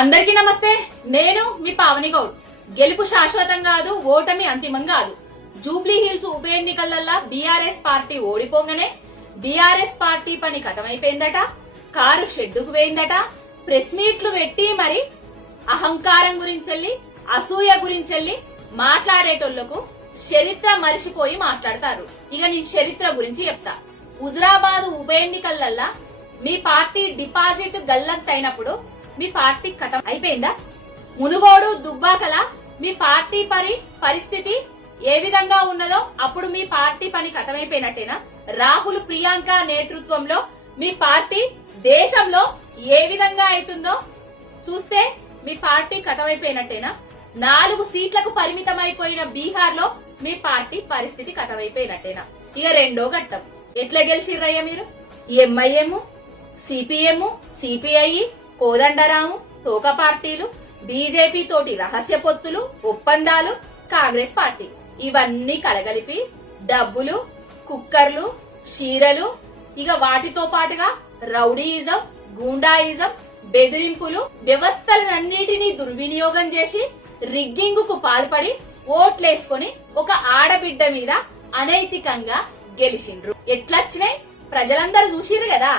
అందరికీ నమస్తే. నేను మీ పావని గౌడ్. గెలుపు శాశ్వతం కాదు ఓటమి అంతిమం కాదు. జూబ్లీ హిల్స్ ఉప ఎన్నికలల్లా బీఆర్ఎస్ పార్టీ ఓడిపోగానే బీఆర్ఎస్ పార్టీ పని కథమైపోయిందట కారు షెడ్డుకు పోయిందట ప్రెస్ మీట్లు పెట్టి మరి అహంకారం గురించెల్లి అసూయ గురించెల్లి మాట్లాడేటోళ్ళకు చరిత్ర మరిచిపోయి మాట్లాడతారు. ఇక నేను చరిత్ర గురించి చెప్తా. హుజరాబాద్ ఉప ఎన్నికలల్లా మీ పార్టీ డిపాజిట్ గల్లంతైనప్పుడు మీ పార్టీ కథం అయిపోయిందా? మునుగోడు దుబ్బాకల? మీ పార్టీ పరి పరిస్థితి ఏ విధంగా ఉన్నదో అప్పుడు మీ పార్టీ పని కథమైపోయినట్టేనా? రాహుల్ ప్రియాంక నేతృత్వంలో మీ పార్టీ దేశంలో ఏ విధంగా అవుతుందో చూస్తే మీ పార్టీ కథమైపోయినట్టేనా? నాలుగు సీట్లకు పరిమితమైపోయిన బీహార్లో మీ పార్టీ పరిస్థితి కథమైపోయినట్టేనా? ఇక రెండో ఘట్టం. ఎట్లా గెలిచిర్రయ్యా మీరు? ఎంఐఎం సిపిఎం సిపిఐ కోదండరాము తోక పార్టీలు బీజేపీ తోటి రహస్య పొత్తులు ఒప్పందాలు కాంగ్రెస్ పార్టీ. ఇవన్నీ కలగలిపి డబ్బులు కుక్కర్లు షీరలు ఇక వాటితో పాటుగా రౌడీయిజం గూండాయిజం బెదిరింపులు వ్యవస్థలన్నిటినీ దుర్వినియోగం చేసి రిగ్గింగ్కు పాల్పడి ఓట్లేసుకొని ఒక ఆడబిడ్డ మీద అనైతికంగా గెలిచిండ్రు. ఎట్లొచ్చినాయి? ప్రజలందరూ చూసిర్రు కదా.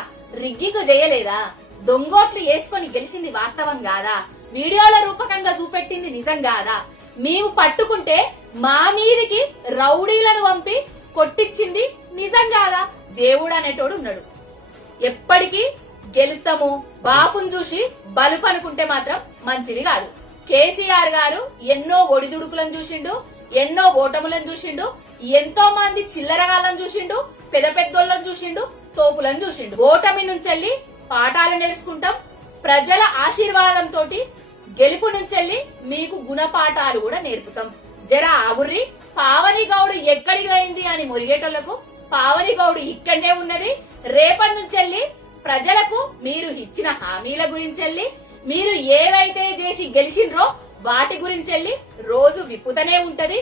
రిగ్గింగ్ చేయలేదా దొంగోట్లు వేసుకొని గెలిచింది వాస్తవం కాదా? వీడియోల రూపకంగా చూపెట్టింది నిజం కాదా? మేము పట్టుకుంటే మా మీదికి రౌడీలను పంపి కొట్టించింది నిజం కాదా? దేవుడు అనేటోడు ఉన్నాడు. ఎప్పటికీ గెలుతాము బాపుని చూసి బలుపు అనుకుంటే మాత్రం మంచిది కాదు. కేసీఆర్ గారు ఎన్నో ఒడిదుడుకులను చూసిండు ఎన్నో ఓటములను చూసిండు ఎంతో మంది చిల్లరగాళ్ళను చూసిండు పెద్ద పెద్దోళ్ళను చూసిండు తోపులను చూసిండు. ఓటమి నుంచి పాఠాలు నేర్చుకుంటాం. ప్రజల ఆశీర్వాదంతో గెలుపు నుంచెల్లి మీకు గుణపాఠాలు కూడా నేర్పుతాం. జర ఆగుర్రి. పావని గౌడు ఎక్కడికి పోయింది అని మురిగేటోళ్ళకు పావని గౌడు ఇక్కడనే ఉన్నది. రేపటి నుంచెల్లి ప్రజలకు మీరు ఇచ్చిన హామీల గురించెల్లి మీరు ఏవైతే చేసి గెలిచిండ్రో వాటి గురించెల్లి రోజు విప్పుతనే ఉంటది.